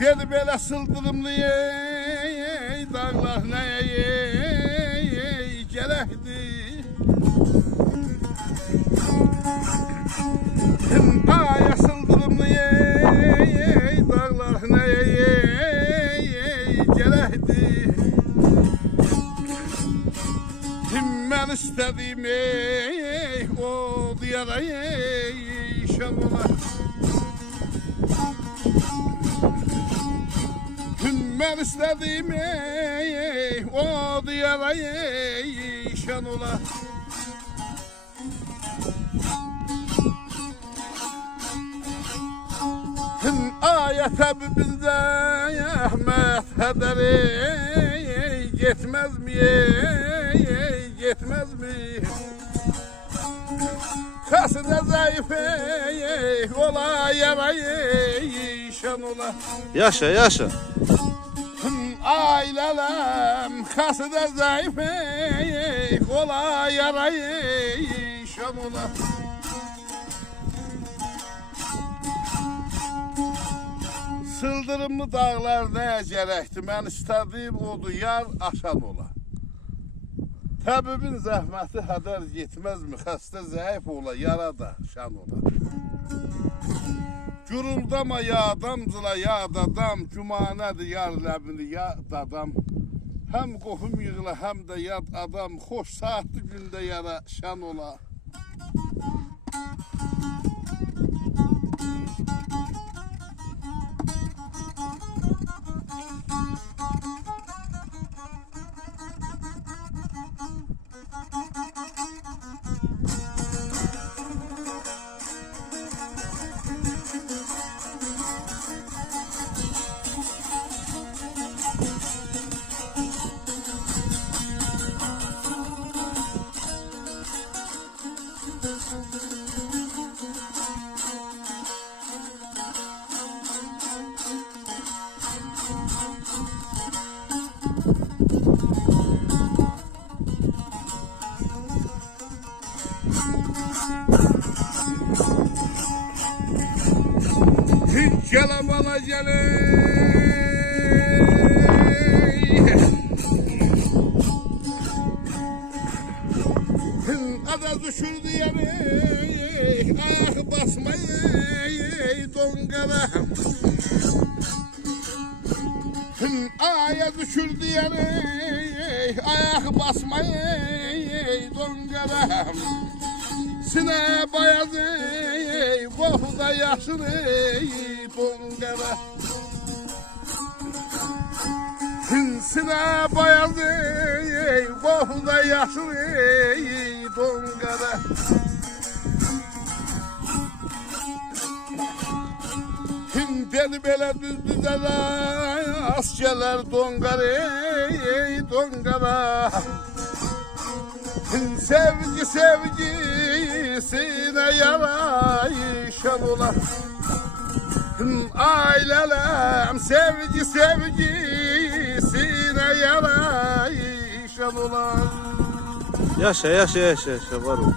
Gel böyle sıldırımlı dağlar neye gerekti. Aya sıldırımlı dağlar neye gerekti. Ben istediğim o diyara inşallah. Ben istediğim o diyara inşallah. Ayet bizde Ahmet hederi yetmez mi? Yetmez mi? Kasıda zayıf ola yarayı şan ola. Yaşa yaşa. Ailelem kasıda zayıf ola yarayı şan ola. Sıldırımlı dağlarda gerekti. Ben istediğim odu yar aşan ola. Təbibin zəhməti hədər yetməz mi? Xəstə zəif ola, yarada şan ola. Guruldama yadamcıla yad adam, gümanədir yar ləbini yad adam. Həm qohum yığıla, həm də yad adam, xoş saatlı gündə yara şan ola. Gele bana gele, ada düşürdü yere, ah basmayı dongara. Aya düşürdü yere, ayak basmayı dongara. Sine bayazı, bohda yaşını dongara. Sine bayazı, bohda yaşını dongara. Beni böyle düzdüzler askerler dongara, dongara. Sevgi sevgisine yarayışan ola. Ailelem sevgi sevgisine yarayışan ola. Yaşa yaşa yaşa yaşa var o.